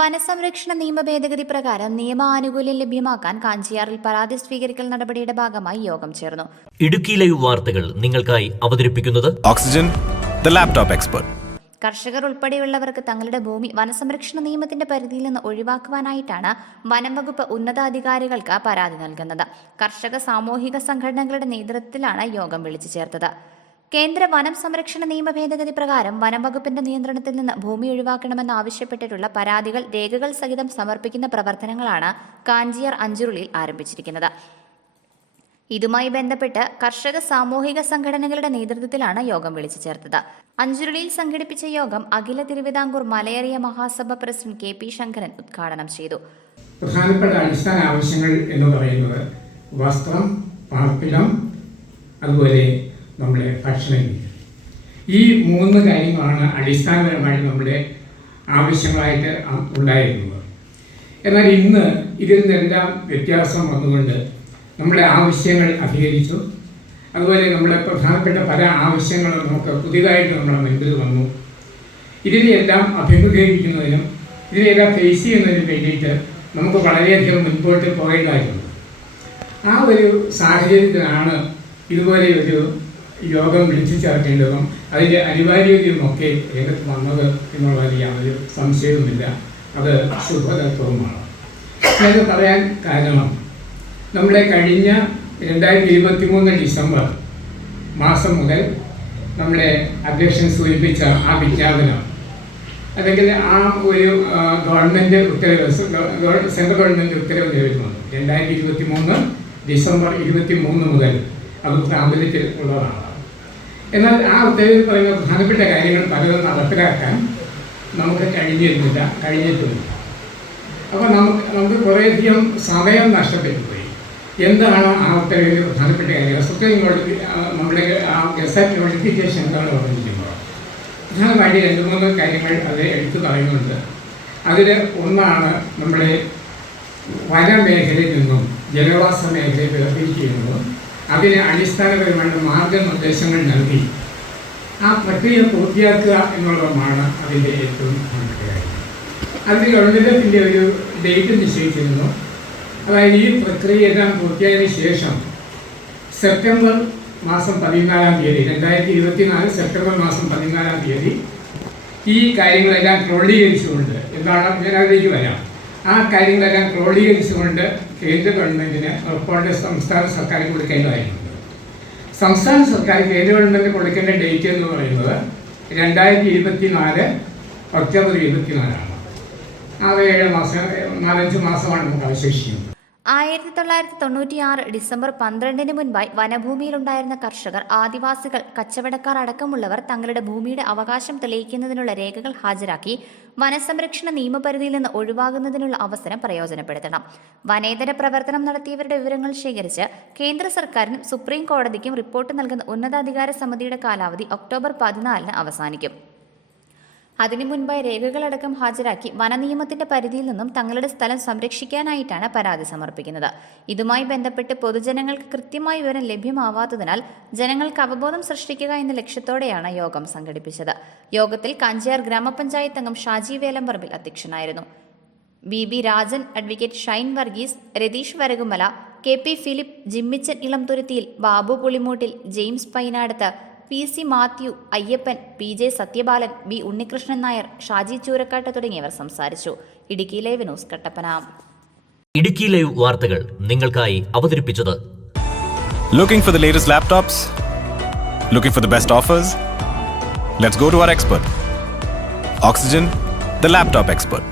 വനസംരക്ഷണ നിയമ ഭേദഗതി പ്രകാരം നിയമാനുകൂല്യം ലഭ്യമാക്കാൻ കാഞ്ചിയാറിൽ പരാതി സ്വീകരിക്കൽ നടപടിയുടെ ഭാഗമായി യോഗം ചേർന്നു. ഇടുക്കി ലൈവ് വാർത്തകൾ നിങ്ങൾക്കായി അവതരിപ്പിക്കുന്നത് ഓക്സിജൻ, ദ ലാപ്ടോപ്പ് എക്സ്പെർട്ട്. കർഷകർ ഉൾപ്പെടെയുള്ളവർക്ക് തങ്ങളുടെ ഭൂമി വനസംരക്ഷണ നിയമത്തിന്റെ പരിധിയിൽ നിന്ന് ഒഴിവാക്കുവാനായിട്ടാണ് വനം വകുപ്പ് ഉന്നതാധികാരികൾക്ക് പരാതി നൽകുന്നത്. കർഷക സാമൂഹിക സംഘടനകളുടെ നേതൃത്വത്തിലാണ് യോഗം വിളിച്ചു ചേർത്തത്. കേന്ദ്ര വനം സംരക്ഷണ നിയമ ഭേദഗതി പ്രകാരം വനം വകുപ്പിന്റെ നിയന്ത്രണത്തിൽ നിന്ന് ഭൂമി ഒഴിവാക്കണമെന്നാവശ്യപ്പെട്ടിട്ടുള്ള പരാതികൾ രേഖകൾ സഹിതം സമർപ്പിക്കുന്ന പ്രവർത്തനങ്ങളാണ് കാഞ്ചിയാർ അഞ്ചുരുളിയിൽ ആരംഭിച്ചിരിക്കുന്നത്. ഇതുമായി ബന്ധപ്പെട്ട് കർഷക സാമൂഹിക സംഘടനകളുടെ നേതൃത്വത്തിലാണ് യോഗം വിളിച്ചു ചേർത്തത്. അഞ്ചുരുളിയിൽ സംഘടിപ്പിച്ച യോഗം അഖില തിരുവിതാംകൂർ മലയറിയ മഹാസഭ പ്രസിഡന്റ് KP ശങ്കരൻ ഉദ്ഘാടനം ചെയ്തു. പ്രധാനപ്പെട്ട അടിസ്ഥാന ആവശ്യങ്ങൾ എന്ന് പറയുന്നത് വസ്ത്രം, പാർപ്പിടം, അതുപോലെ നമ്മുടെ ഭക്ഷണം. ഈ മൂന്ന് കാര്യങ്ങളാണ് അടിസ്ഥാനപരമായിട്ട് നമ്മുടെ ആവശ്യങ്ങളായിട്ട് ഉണ്ടായിരുന്നത്. എന്നാൽ ഇന്ന് ഇതിൽ നിന്നെല്ലാം വ്യത്യാസം വന്നുകൊണ്ട് നമ്മുടെ ആവശ്യങ്ങൾ അധികരിച്ചു. അതുപോലെ നമ്മുടെ പ്രധാനപ്പെട്ട പല ആവശ്യങ്ങളും നമുക്ക് പുതിയതായിട്ട് നമ്മുടെ മുൻപിൽ വന്നു. ഇതിനെയെല്ലാം അഭിമുഖീകരിക്കുന്നതിനും ഇതിനെല്ലാം ഫേസ് ചെയ്യുന്നതിനും വേണ്ടിയിട്ട് നമുക്ക് വളരെയധികം മുൻപോട്ട് പോകേണ്ടതായിരുന്നു. ആ ഒരു സാഹചര്യത്തിലാണ് ഇതുപോലെ ഒരു യോഗം വിളിച്ചു ചേർക്കേണ്ടതും അതിൻ്റെ അനിവാര്യതയുമൊക്കെ രംഗത്ത് വന്നത് എന്നുള്ളതിൽ യാതൊരു സംശയവുമില്ല. അത് ശുഭതത്വവുമാണ്. ഞാനത് പറയാൻ കാരണം നമ്മുടെ കഴിഞ്ഞ 2023 ഡിസംബർ മാസം മുതൽ നമ്മുടെ അധ്യക്ഷൻ സൂചിപ്പിച്ച ആ വിജ്ഞാപനം അല്ലെങ്കിൽ ആ ഒരു ഗവൺമെൻറ് ഉത്തരവ്, സെൻട്രൽ ഗവൺമെൻറ് ഉത്തരവ് ലഭിക്കുന്നത് 2023 ഡിസംബർ 23 മുതൽ അത് പ്രാബല്യത്തിൽ ഉള്ളതാണ്. എന്നാൽ ആ ഉത്തരവിൽ പറയുന്ന പ്രധാനപ്പെട്ട കാര്യങ്ങൾ പലതും നടപ്പിലാക്കാൻ നമുക്ക് കഴിഞ്ഞിട്ടുമില്ല. അപ്പോൾ നമുക്ക് കുറേയധികം സമയം നഷ്ടപ്പെട്ടു പോയി. എന്താണ് ആ ഉത്തരവിൽ പ്രധാനപ്പെട്ട കാര്യങ്ങൾ? സുപ്രീം കോടതി നമ്മുടെ ഗസറ്റ് നോട്ടിഫിക്കേഷൻ എന്താണ് പറഞ്ഞിരിക്കുന്നത്? പ്രധാനമായിട്ട് 2-3 കാര്യങ്ങൾ അത് എടുത്തു പറയുന്നുണ്ട്. അതിൽ ഒന്നാണ് നമ്മുടെ വനമേഖലയിൽ നിന്നും ജനവാസ മേഖലയെ വേർതിരിക്കുന്നതും അതിന് അടിസ്ഥാനപരമായ മാർഗനിർദ്ദേശങ്ങൾ നൽകി ആ പ്രക്രിയ പൂർത്തിയാക്കുക എന്നുള്ളതുമാണ് അതിൻ്റെ ഏറ്റവും പ്രധാനപ്പെട്ട കാര്യം. അതിന് ഗവൺമെൻറ്റിൻ്റെ ഒരു ഡേറ്റ് നിശ്ചയിച്ചിരുന്നു. അതായത് ഈ പ്രക്രിയ എല്ലാം പൂർത്തിയായതിനു ശേഷം സെപ്റ്റംബർ മാസം 14-ാം തീയതി 2024 സെപ്റ്റംബർ മാസം 14-ാം തീയതി ഈ കാര്യങ്ങളെല്ലാം ക്രോഡീകരിച്ചുകൊണ്ട് എന്താണ് ഞാൻ അതിലേക്ക് വരാം. ആ കാര്യങ്ങളെല്ലാം ക്രോഡീകരിച്ചുകൊണ്ട് കേന്ദ്ര ഗവൺമെൻറ്റിന് റിപ്പോർട്ട് സംസ്ഥാന സർക്കാർ കൊടുക്കേണ്ടതായിട്ടുണ്ട്. സംസ്ഥാന സർക്കാർ കേന്ദ്ര ഗവൺമെൻറ് കൊടുക്കേണ്ട ഡേറ്റ് എന്ന് പറയുന്നത് 2024 ഒക്ടോബർ 24 ആ 4-5 മാസമാണ് നമുക്ക് അവശേഷിക്കുന്നത്. 1996 ഡിസംബർ 12 മുൻപായി വനഭൂമിയിലുണ്ടായിരുന്ന കർഷകർ, ആദിവാസികൾ, കച്ചവടക്കാർ അടക്കമുള്ളവർ തങ്ങളുടെ ഭൂമിയുടെ അവകാശം തെളിയിക്കുന്നതിനുള്ള രേഖകൾ ഹാജരാക്കി വനസംരക്ഷണ നിയമപരിധിയിൽ നിന്ന് ഒഴിവാകുന്നതിനുള്ള അവസരം പ്രയോജനപ്പെടുത്തണം. വനേതര പ്രവർത്തനം നടത്തിയവരുടെ വിവരങ്ങൾ ശേഖരിച്ച് കേന്ദ്ര സർക്കാരിനും സുപ്രീം കോടതിക്കും റിപ്പോർട്ട് നൽകുന്ന ഉന്നതാധികാര സമിതിയുടെ കാലാവധി ഒക്ടോബർ 14 അവസാനിക്കും. അതിനു മുൻപായി രേഖകളടക്കം ഹാജരാക്കി വനനിയമത്തിന്റെ പരിധിയിൽ നിന്നും തങ്ങളുടെ സ്ഥലം സംരക്ഷിക്കാനായിട്ടാണ് പരാതി സമർപ്പിക്കുന്നത്. ഇതുമായി ബന്ധപ്പെട്ട് പൊതുജനങ്ങൾക്ക് കൃത്യമായ വിവരം ലഭ്യമാവാത്തതിനാൽ ജനങ്ങൾക്ക് അവബോധം സൃഷ്ടിക്കുക എന്ന ലക്ഷ്യത്തോടെയാണ് യോഗം സംഘടിപ്പിച്ചത്. യോഗത്തിൽ കാഞ്ചിയാർ ഗ്രാമപഞ്ചായത്ത് അംഗം ഷാജി വേലമ്പറമ്പിൽ അധ്യക്ഷനായിരുന്നു. BB Rajan, advocate Shine Varghese, Ratheesh Varakumala, KP Philip, Jimmichan Elamthuruthiyil, Babu Pulimoottil, James Painadath, PC Mathew, Ayyappan, PJ Sathyabalan, B Unnikrishnan Nair, Shaji Choorakkattu തുടങ്ങിയവർ സംസാരിച്ചു. Idukki live news Kattappana. Idukki live വാർത്തകൾ നിങ്ങൾക്കായി അവതരിപ്പിച്ചത് Looking for the latest laptops? Looking for the best offers? Let's go to our expert. Oxygen, the laptop expert.